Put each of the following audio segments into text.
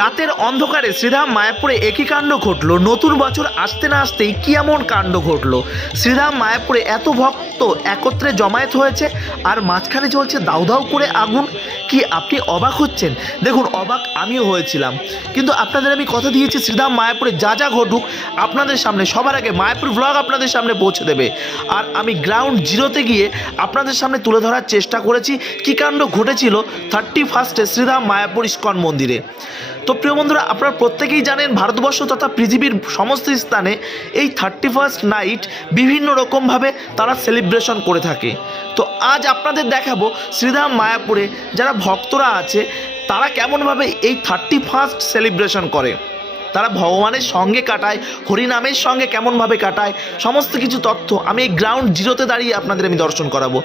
রাতের অন্ধকারে শ্রীধাম মায়াপুরে একই কাণ্ড ঘটলো। নতুন বছর আসতে না আসতেই কি এমন কাণ্ড ঘটলো? শ্রীধাম মায়াপুরে এত ভক্ত একত্রে জমায়েত হয়েছে আর মাঝখানে চলছে দাউ দাউ করে আগুন। কি আপনি অবাক হচ্ছেন? দেখুন, অবাক আমিও হয়েছিলাম। কিন্তু আপনাদের আমি কথা দিয়েছি, শ্রীধাম মায়াপুরে যা যা ঘটুক, আপনাদের সামনে, সবার আগে মায়াপুর ব্লগ আপনাদের সামনে পৌঁছে দেবে। আর আমি গ্রাউন্ড জিরোতে গিয়ে আপনাদের সামনে তুলে ধরার চেষ্টা করেছি। কী কাণ্ড ঘটেছিল? থার্টি ফার্স্টে শ্রীধাম মায়াপুর ইস্কন মন্দিরে। তো প্রিয় বন্ধুরা, আপনারা প্রত্যেকেই জানেন ভারতবর্ষ তথা পৃথিবীর সমস্ত স্থানে এই থার্টি ফার্স্ট নাইট বিভিন্ন রকমভাবে তারা সেলিব্রেশন করে থাকে। তো আজ আপনাদের দেখাবো শ্রীধাম মায়াপুরে যারা ভক্তরা আছে, তারা কেমনভাবে এই থার্টি ফার্স্ট সেলিব্রেশন করে। তারা ভগবানের সঙ্গে কাটায়, হরিনামের সঙ্গে কেমনভাবে কাটায়, সমস্ত কিছু তথ্য আমি এই গ্রাউন্ড জিরোতে দাঁড়িয়ে আপনাদের আমি দর্শন করাবো।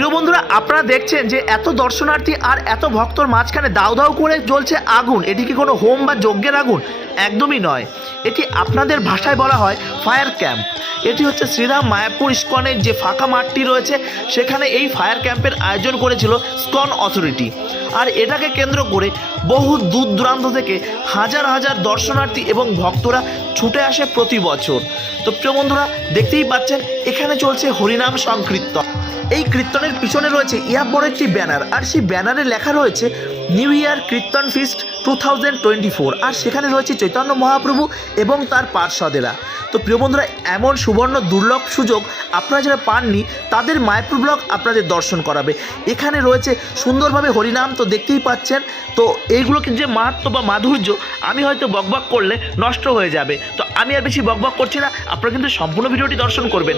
প্রিয় বন্ধুরা, আপনারা দেখছেন যে এত দর্শনার্থী আর এত ভক্তর মাঝখানে দাউ দাউ করে জ্বলছে আগুন। এটি কি কোনো হোম বা যজ্ঞের আগুন? একদমই নয়। এটি আপনাদের ভাষায় বলা হয় ফায়ার ক্যাম্প এটি হচ্ছে শ্রীরাম মায়াপুর ইস্কনের যে ফাঁকা মাঠটি রয়েছে, সেখানে এই ফায়ার ক্যাম্পের আয়োজন করেছিল স্কন অথরিটি আর এটাকে কেন্দ্র করে বহু দূর দূরান্ত থেকে হাজার হাজার দর্শনার্থী এবং ভক্তরা ছুটে আসে প্রতি বছর। তো প্রিয় বন্ধুরা, দেখতেই পাচ্ছেন, এখানে চলছে হরিনাম সংকীর্তন। এই কীর্তনের পিছনে রয়েছে ইয়া বড় একটি ব্যানার। আর সেই ব্যানারে লেখা রয়েছে, new year kirtan feast two thousand twenty four আর সেখানে রয়েছে চৈতন্য মহাপ্রভু এবং তার পার্শ্বদেরা। তো প্রিয় বন্ধুরা, এমন সুবর্ণ দুর্লভ সুযোগ আপনারা যারা পাননি, তাদের মায়াপুর ব্লগ আপনাদের দর্শন করাবে। এখানে রয়েছে সুন্দরভাবে হরিনাম তো দেখতেই পাচ্ছেন। তো এইগুলোকে যে মাহাত্ম বা মাধুর্য আমি হয়তো বকবক করলে নষ্ট হয়ে যাবে। তো আমি আর বেশি বকবক করছি না, আপনারা কিন্তু সম্পূর্ণ ভিডিওটি দর্শন করবেন।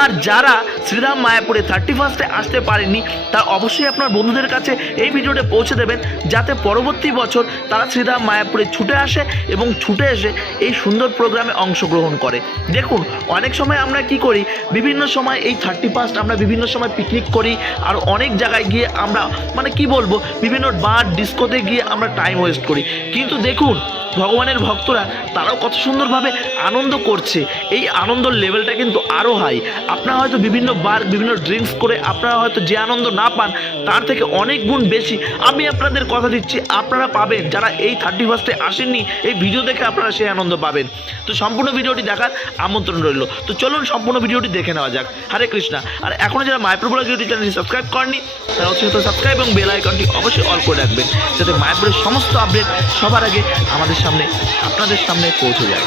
আর যারা শ্রীরাম মায়াপুরে থার্টি ফার্স্টে আসতে পারেননি তারা অবশ্যই আপনার বন্ধুদের কাছে এই ভিডিওটা পৌঁছে দেবেন, যাতে পরবর্তী বছর তারা শ্রীরাম মায়াপুরে ছুটে আসে এবং ছুটে এসে এই সুন্দর প্রোগ্রামে অংশগ্রহণ করে। দেখুন, অনেক সময় আমরা কি করি, বিভিন্ন সময় এই থার্টি ফার্স্ট আমরা বিভিন্ন সময় পিকনিক করি আর অনেক জায়গায় গিয়ে আমরা মানে কি বলব, বিভিন্ন বার ডিস্কোতে গিয়ে আমরা টাইম ওয়েস্ট করি। কিন্তু দেখুন ভগবানের ভক্তরা তারাও কত সুন্দরভাবে আনন্দ করছে। এই আনন্দর লেভেলটা কিন্তু আরও হাই আপনারা হয়তো বিভিন্ন বার বিভিন্ন ড্রিঙ্কস করে আপনারা হয়তো যে আনন্দ না পান, তার থেকে অনেক গুণ বেশি। আমি আপনাদের কথা দিচ্ছি, আপনারা পাবেন। যারা এই থার্টি ফার্স্টে আসেননি, এই ভিডিও দেখে আপনারা সেই আনন্দ পাবেন। তো সম্পূর্ণ ভিডিওটি দেখার আমন্ত্রণ রইল। তো চলুন সম্পূর্ণ ভিডিওটি দেখে নেওয়া যাক। হরে কৃষ্ণা। আর এখনও যারা মায়াপুর ব্লগ ইউটিউব চ্যানেলটি সাবস্ক্রাইব করেনি তারা হচ্ছে সাবস্ক্রাইব এবং বেল আইকনটি অবশ্যই অল করে রাখবেন। যাতে মায়াপুরের সমস্ত আপডেট সবার আগে আমাদের সামনে আপনাদের সামনে পৌঁছে যায়।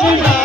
Krishna.